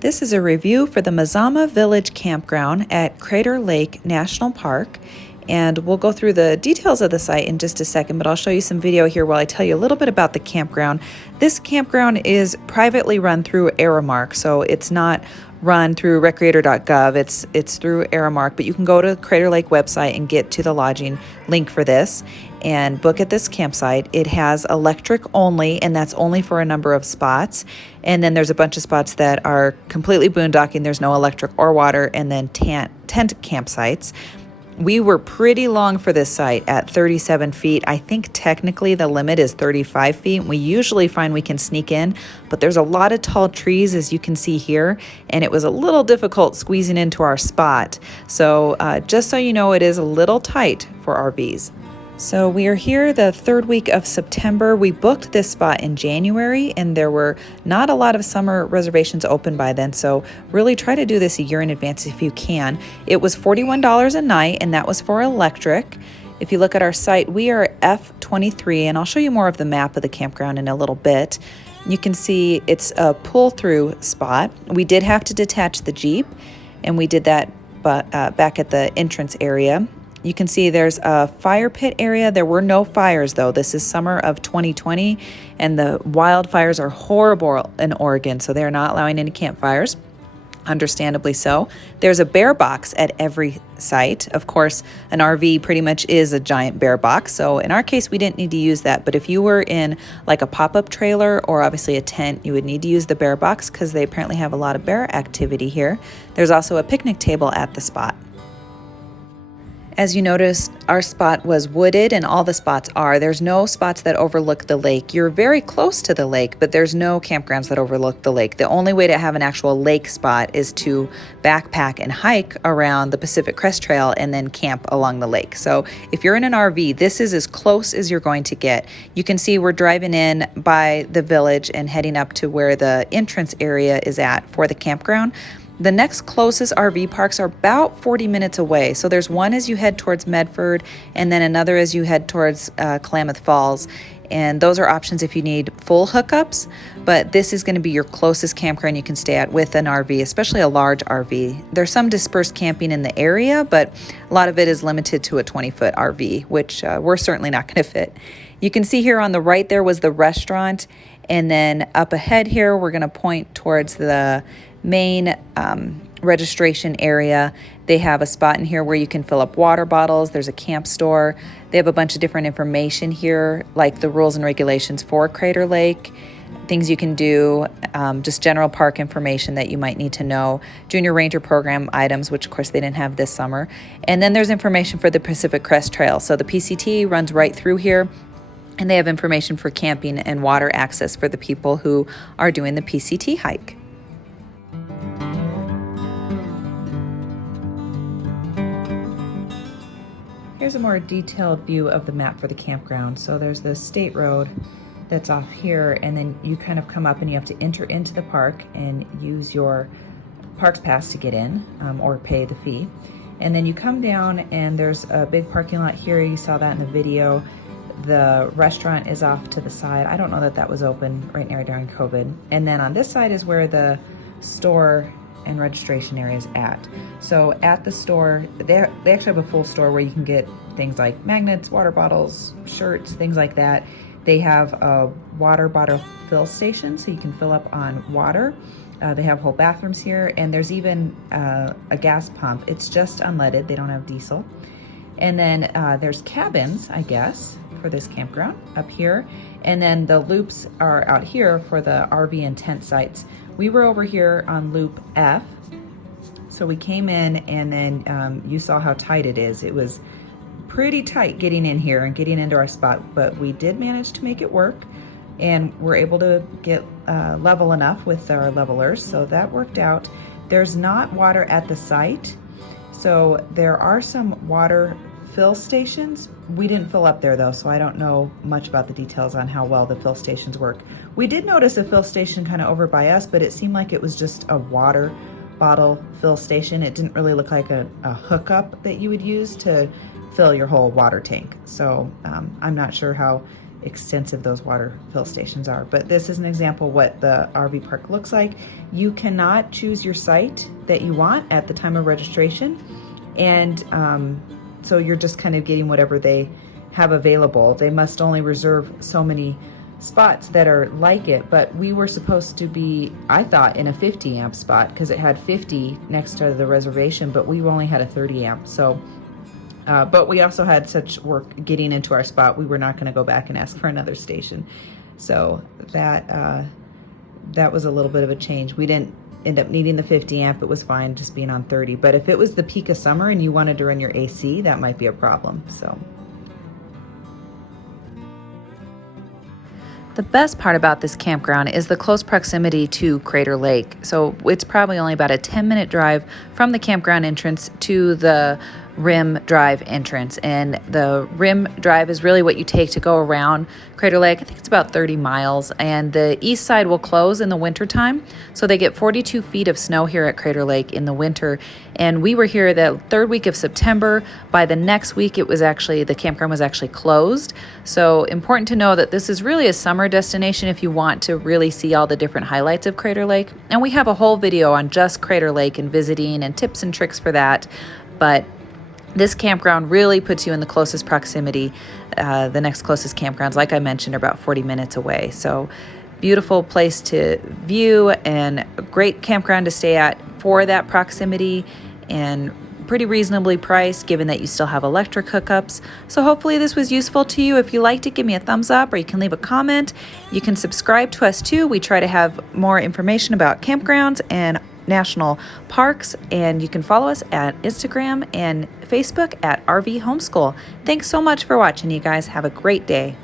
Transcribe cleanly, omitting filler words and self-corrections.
This is a review for the Mazama Village Campground at Crater Lake National Park, and we'll go through the details of the site in just a second, but I'll show you some video here while I tell you a little bit about the campground. This campground is privately run through Aramark, so it's not run through recreator.gov. It's through Aramark, but you can go to Crater Lake website and get to the lodging link for this and book at this campsite. It has electric only, and that's only for a number of spots. And then there's a bunch of spots that are completely boondocking. There's no electric or water, and then tent campsites. We were pretty long for this site at 37 feet. I think technically the limit is 35 feet. We usually find we can sneak in, but there's a lot of tall trees, as you can see here, and it was a little difficult squeezing into our spot. So just so you know, it is a little tight for RVs. So we are here the third week of September. We booked this spot in January, and there were not a lot of summer reservations open by then, so really try to do this a year in advance if you can. It was $41 a night, and that was for electric. If you look at our site, we are F23, and I'll show you more of the map of the campground in a little bit. You can see it's a pull-through spot. We did have to detach the Jeep, and we did that back at the entrance area. You can see there's a fire pit area. There were no fires though. This is summer of 2020 and the wildfires are horrible in Oregon, so they're not allowing any campfires, understandably so. There's a bear box at every site. Of course, an RV pretty much is a giant bear box, so in our case we didn't need to use that, but if you were in like a pop-up trailer or obviously a tent, you would need to use the bear box because they apparently have a lot of bear activity here. There's also a picnic table at the spot. As you noticed, our spot was wooded, and all the spots are. There's no spots that overlook the lake. You're very close to the lake, but there's no campgrounds that overlook the lake. The only way to have an actual lake spot is to backpack and hike around the Pacific Crest Trail and then camp along the lake. So if you're in an RV, this is as close as you're going to get. You can see we're driving in by the village and heading up to where the entrance area is at for the campground. The next closest RV parks are about 40 minutes away. So there's one as you head towards Medford, and then another as you head towards Klamath Falls. And those are options if you need full hookups, but this is going to be your closest campground you can stay at with an RV, especially a large RV. There's some dispersed camping in the area, but a lot of it is limited to a 20-foot RV, which we're certainly not going to fit. You can see here on the right there was the restaurant, and then up ahead here we're going to point towards the main registration area. They have a spot in here where you can fill up water bottles. There's a camp store. They have a bunch of different information here, like the rules and regulations for Crater Lake, things you can do, just general park information that you might need to know, Junior Ranger program items, which of course they didn't have this summer. And then there's information for the Pacific Crest Trail. So the PCT runs right through here, and they have information for camping and water access for the people who are doing the PCT hike. Here's a more detailed view of the map for the campground. So there's the state road that's off here, and then you kind of come up and you have to enter into the park and use your parks pass to get in, or pay the fee. And then you come down and there's a big parking lot here. You saw that in the video. The restaurant is off to the side. I don't know that that was open right now during COVID. And then on this side is where the store and registration area is at. So at the store, they actually have a full store where you can get things like magnets, water bottles, shirts, things like that. They have a water bottle fill station, so you can fill up on water. They have whole bathrooms here, and there's even a gas pump. It's just unleaded, they don't have diesel. And then there's cabins, I guess, for this campground up here. And then the loops are out here for the RV and tent sites. We were over here on loop F. So we came in, and then you saw how tight it is. It was pretty tight getting in here and getting into our spot, but we did manage to make it work, and we're able to get level enough with our levelers, so that worked out. There's not water at the site, so there are some water fill stations. We didn't fill up there though, so I don't know much about the details on how well the fill stations work. We did notice a fill station kind of over by us, but it seemed like it was just a water bottle fill station. It didn't really look like a hookup that you would use to fill your whole water tank. So I'm not sure how extensive those water fill stations are. But this is an example what the RV park looks like. You cannot choose your site that you want at the time of registration, and so you're just kind of getting whatever they have available. They must only reserve so many spots that are like it, but we were supposed to be, I thought, in a 50 amp spot because it had 50 next to the reservation, but we only had a 30 amp. So but we also had such work getting into our spot, we were not going to go back and ask for another station. So that was a little bit of a change. We didn't end up needing the 50 amp. It was fine just being on 30. But if it was the peak of summer and you wanted to run your AC, that might be a problem. So the best part about this campground is the close proximity to Crater Lake. So it's probably only about a 10-minute drive from the campground entrance to the Rim Drive entrance. And the Rim Drive is really what you take to go around Crater Lake. I think it's about 30 miles. And the east side will close in the wintertime. So they get 42 feet of snow here at Crater Lake in the winter. And we were here the third week of September. By the next week, it was actually, the campground was actually closed. So important to know that this is really a summer destination if you want to really see all the different highlights of Crater Lake. And we have a whole video on just Crater Lake and visiting and tips and tricks for that. But this campground really puts you in the closest proximity. The next closest campgrounds, like I mentioned, are about 40 minutes away. So beautiful place to view and a great campground to stay at for that proximity, and pretty reasonably priced given that you still have electric hookups. So hopefully this was useful to you. If you liked it, give me a thumbs up, or you can leave a comment. You can subscribe to us too. We try to have more information about campgrounds and national parks, and you can follow us at Instagram and Facebook at RV Homeschool. Thanks so much for watching, you guys. Have a great day.